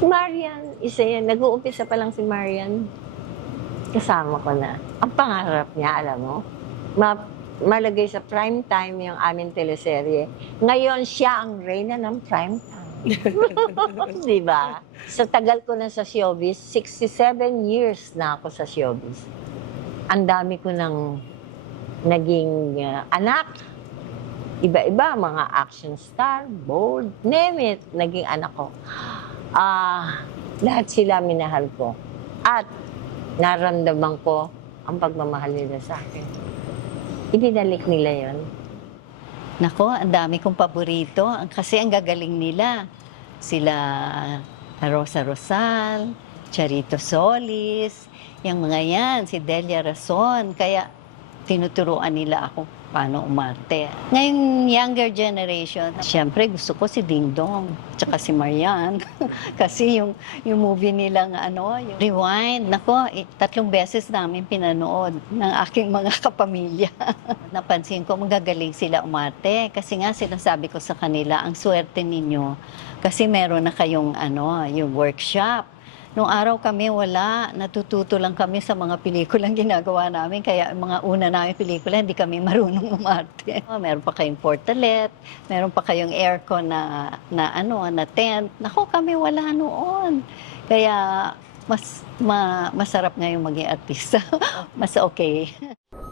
Si Marian, isa yan. Nag-uumpisa pa lang si Marian. Kasama ko na. Ang pangarap niya, alam mo, malagay sa prime time yung aming teleserye. Ngayon, siya ang reyna ng prime time. Di ba? Sa tagal ko na sa showbiz, 67 years na ako sa showbiz. Ang dami ko nang naging anak. Iba-iba, mga action star, bold, name it, naging anak ko. Lahat sila minahal ko. At naramdaman ko ang pagmamahal nila sa akin. Ibinalik nila yon. Nako, ang dami kong paborito. Kasi ang gagaling nila. Sila Rosa Rosal, Charito Solis, yung mga yan, si Delia Rason. Kaya tinuturuan nila ako paano umarte. Ngayong younger generation, siyempre gusto ko si Ding Dong, tsaka si Marian. Kasi yung movie nilang yung Rewind, nako, 3 beses namin pinanood ng aking mga kapamilya. Napansin ko magagaling sila umarte. Kasi nga sinasabi ko sa kanila, ang swerte ninyo. Kasi meron na kayong yung workshop. Nung araw kami wala, natututo lang kami sa mga pelikulang ginagawa namin. Kaya mga una namin pelikula, hindi kami marunong umarte. Meron pa kayong portalet, meron pa kayong aircon na tent. Nako, kami wala noon. Kaya masarap ngayong maging artista. Mas okay.